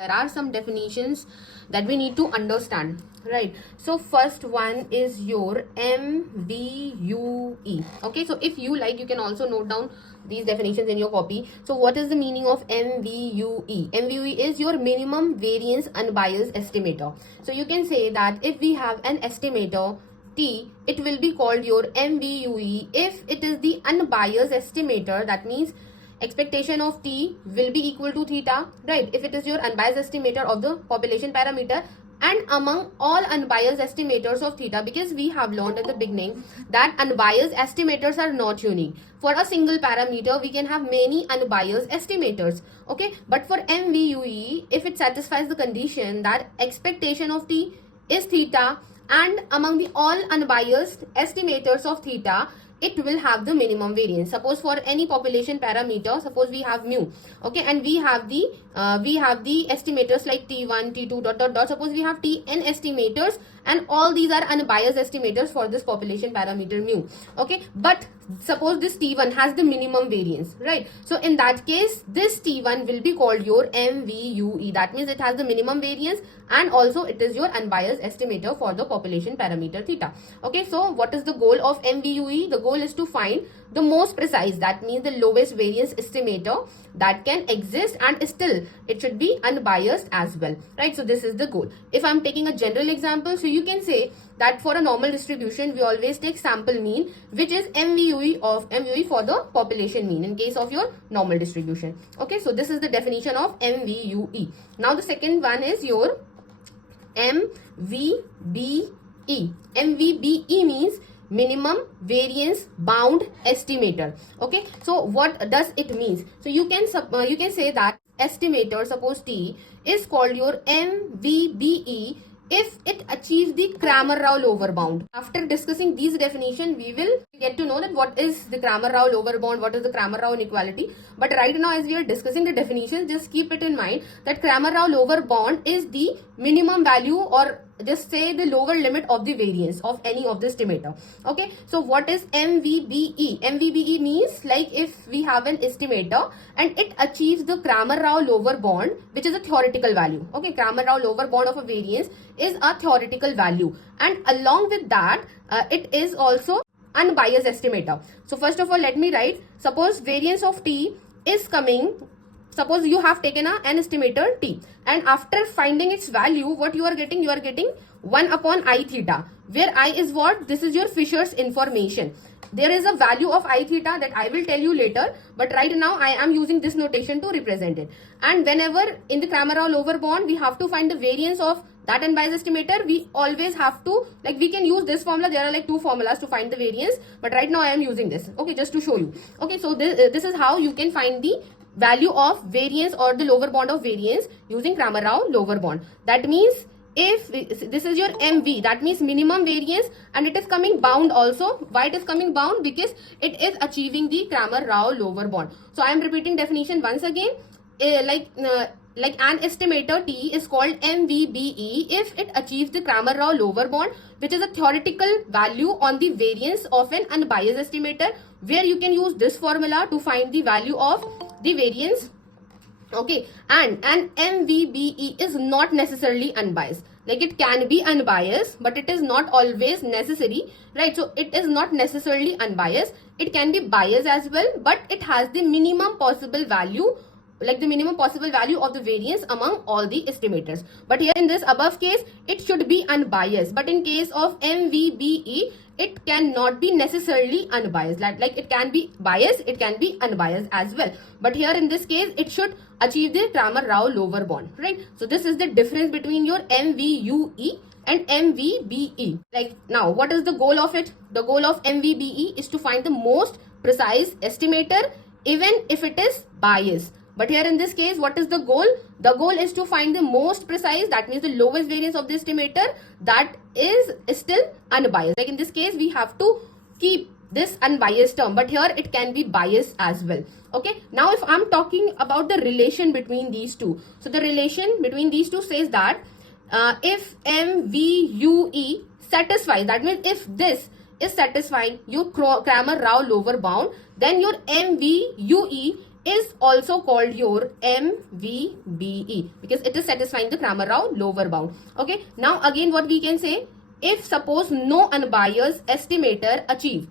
There are some definitions that we need to understand, right? So first one is your MVUE. Okay, so if you like, you can also note down these definitions in your copy. So what is the meaning of MVUE? MVUE is your minimum variance unbiased estimator. So you can say that if we have an estimator T, it will be called your MVUE if it is the unbiased estimator. That means expectation of T will be equal to theta, right? If it is your unbiased estimator of the population parameter and among all unbiased estimators of theta, because we have learned in the beginning that unbiased estimators are not unique. For a single parameter, we can have many unbiased estimators, okay? But for MVUE, if it satisfies the condition that expectation of T is theta and among the all unbiased estimators of theta, it will have the minimum variance. Suppose for any population parameter, suppose we have mu, okay, and we have the estimators like T1, T2, dot dot dot. Suppose we have Tn estimators and all these are unbiased estimators for this population parameter mu, okay. But suppose this T1 has the minimum variance, right? So in that case, this T1 will be called your MVUE. That means it has the minimum variance and also it is your unbiased estimator for the population parameter theta. Okay, so what is the goal of MVUE? The goal is to find the most precise, that means the lowest variance estimator that can exist, and still it should be unbiased as well, right? So this is the goal. If I'm taking a general example, so you can say that for a normal distribution, we always take sample mean, which is MVUE for the population mean in case of your normal distribution. Okay, so this is the definition of MVUE. Now the second one is your MVBE. MVBE means minimum variance bound estimator. Okay, so what does it means? So you can say that estimator, suppose T, is called your MVBE if it achieves the Cramer-Rao lower bound. After discussing these definitions, we will get to know that what is the Cramer-Rao lower bound, what is the Cramer-Rao inequality. But right now, as we are discussing the definitions, just keep it in mind that Cramer-Rao lower bound is the minimum value, or just say the lower limit of the variance of any of the estimator. Okay, so what is MVBE? MVBE means like if we have an estimator and it achieves the Cramer-Rao lower bound, which is a theoretical value. Okay, Cramer-Rao lower bound of a variance is a theoretical value, and along with that, it is also unbiased estimator. So first of all, let me write, suppose variance of T is coming. Suppose you have taken an estimator T, and after finding its value, what you are getting? You are getting 1 upon I theta, where I is what? This is your Fisher's information. There is a value of I theta that I will tell you later, but right now I am using this notation to represent it. And whenever in the Cramer-Rao lower bound, we have to find the variance of that unbiased estimator, we always have to, like, we can use this formula. There are like two formulas to find the variance, but right now I am using this, okay, just to show you. Okay, so this is how you can find the value of variance or the lower bound of variance using Cramer-Rao lower bound. That means if this is your MV, that means minimum variance, and it is coming bound also. Why it is coming bound? Because it is achieving the Cramer-Rao lower bound. So I am repeating definition once again. Like an estimator T is called MVBE if it achieves the Cramer-Rao lower bound, which is a theoretical value on the variance of an unbiased estimator, where you can use this formula to find the value of the variance. Okay, and an MVBE is not necessarily unbiased. Like, it can be unbiased, but it is not always necessary, right? So it is not necessarily unbiased. It can be biased as well, but it has the minimum possible value, like the minimum possible value of the variance among all the estimators. But here in this above case, it should be unbiased. But in case of MVBE, it cannot be necessarily unbiased. Like it can be biased, it can be unbiased as well. But here in this case, it should achieve the Cramer-Rao lower bound, right? So this is the difference between your MVUE and MVBE. Like, now, what is the goal of it? The goal of MVBE is to find the most precise estimator, even if it is biased. But here in this case, what is the goal? The goal is to find the most precise, that means the lowest variance of the estimator that is still unbiased. Like in this case, we have to keep this unbiased term, but here it can be biased as well. Okay, now if I'm talking about the relation between these two, so the relation between these two says that if MVUE satisfies, that means if this is satisfying your Cramer-Rao lower bound, then your MVUE is also called your MVBE because it is satisfying the Cramer-Rao lower bound. Okay, now again what we can say, if suppose no unbiased estimator achieve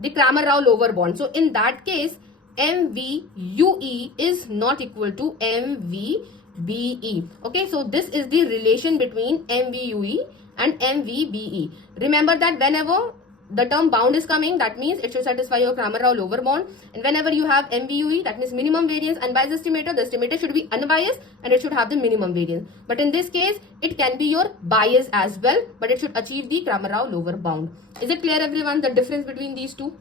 the Cramer-Rao lower bound, so in that case MVUE is not equal to MVBE. Okay, so this is the relation between MVUE and MVBE. Remember that whenever the term bound is coming, that means it should satisfy your Cramer-Rao lower bound, and whenever you have MVUE, that means minimum variance unbiased estimator, the estimator should be unbiased and it should have the minimum variance. But in this case it can be your bias as well, but it should achieve the Cramer-Rao lower bound. Is it clear everyone, the difference between these two?